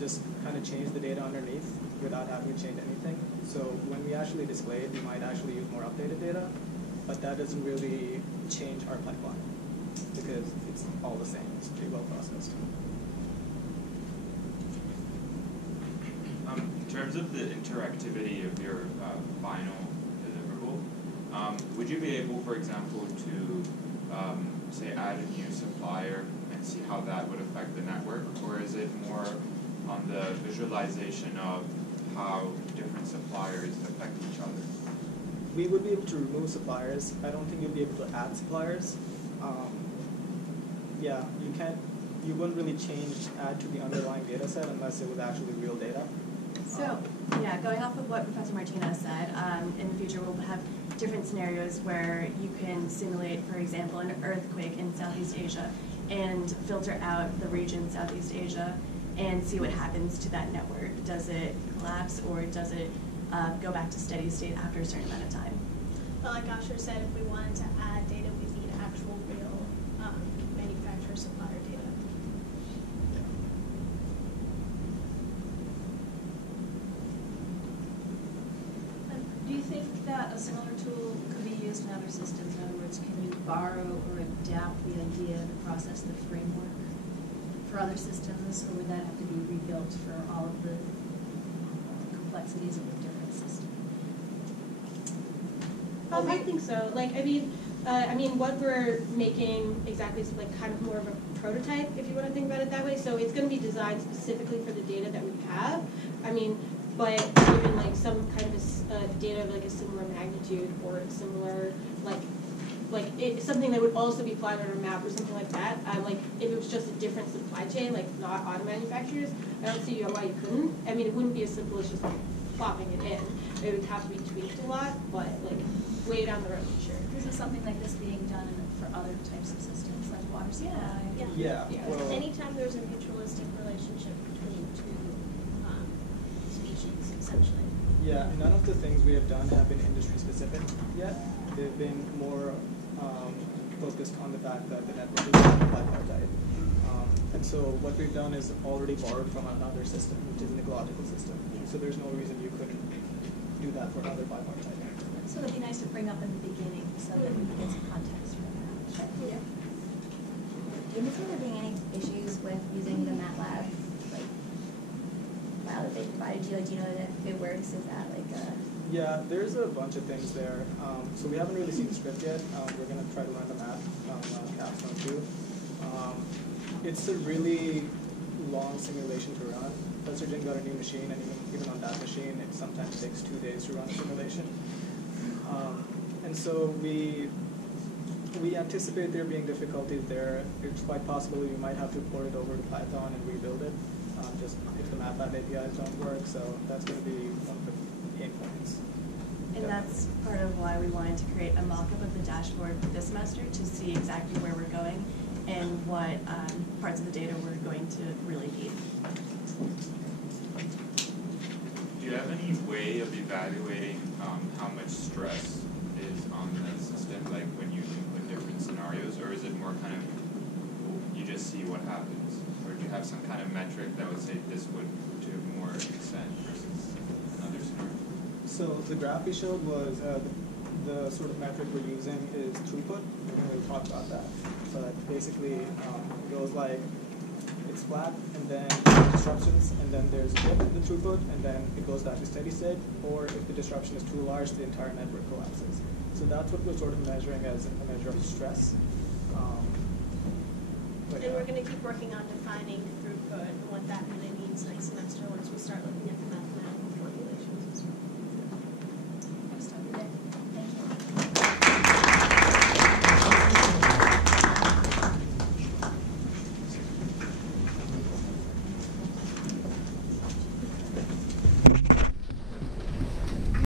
just kind of change the data underneath without having to change anything. So when we actually display it, we might actually use more updated data, but that doesn't really change our pipeline because it's all the same. It's pretty well processed. In terms of the interactivity of your final deliverable, would you be able, for example, to say add a new supplier and see how that would affect the network, or is it more on the visualization of how different suppliers affect each other? We would be able to remove suppliers. I don't think you'll be able to add suppliers. Yeah, you wouldn't really add to the underlying data set unless it was actually real data. So, yeah, going off of what Professor Martinez said, in the future we'll have different scenarios where you can simulate, for example, an earthquake in Southeast Asia and filter out the region Southeast Asia and see what happens to that network. Does it collapse or does it go back to steady state after a certain amount of time? But like Asher said, if we wanted to add data, we need actual real manufacturer supplier data. Do you think that a similar tool could be used in other systems? In other words, can you borrow or adapt the idea, the process, the framework for other systems, or would that have to be rebuilt for all of the complexities of a different system? I think so. Like, I mean, what we're making exactly is like kind of more of a prototype, if you want to think about it that way. So it's going to be designed specifically for the data that we have. I mean, but given like some kind of data of like a similar magnitude or similar something that would also be plotted on a map or something like that. Like if it was just a different supply chain, like not auto manufacturers, I don't see why you couldn't. I mean, it wouldn't be as simple as just plopping it in. It would have to be tweaked a lot, but like way down the road, sure. Is something like this being done for other types of systems, like water supply? Yeah. Well, anytime there's a mutualistic relationship between two species, essentially. Yeah, none of the things we have done have been industry specific yet. They've been more focused on the fact that the network is bipartite. And so what we've done is already borrowed from another system, which is an ecological system. So there's no reason you couldn't do that for another bipartite. So it'd be nice to bring up in the beginning so that we can get some context for that. Sure. Yeah. Do you see there being any issues with using the MATLAB file that they provided you? Like, do you know that if it works, is that like a... Yeah, there's a bunch of things there. So we haven't really seen the script yet. We're going to try to learn the math from Capstone too. It's a really long simulation to run. Professor Jin got a new machine, and even on that machine, it sometimes takes 2 days to run a simulation. And so we anticipate there being difficulties there. It's quite possible we might have to port it over to Python and rebuild it, just if the MATLAB APIs don't work. So that's going to be one of the pain points. And that's part of why we wanted to create a mock-up of the dashboard this semester to see exactly where we're going and what parts of the data we're going to really need. Do you have any way of evaluating how much stress is on the system, like when you input different scenarios, or is it more kind of you just see what happens, or do you have some kind of metric that would say this would to more extent versus another scenario? So the graph we showed was the sort of metric we're using is throughput. We're going to talk about that. But basically, it goes like it's flat, and then disruptions, and then there's a dip in the throughput, and then it goes back to steady state. Or if the disruption is too large, the entire network collapses. So that's what we're sort of measuring as a measure of stress. And we're going to keep working on defining throughput and what that really means next semester once we start looking at the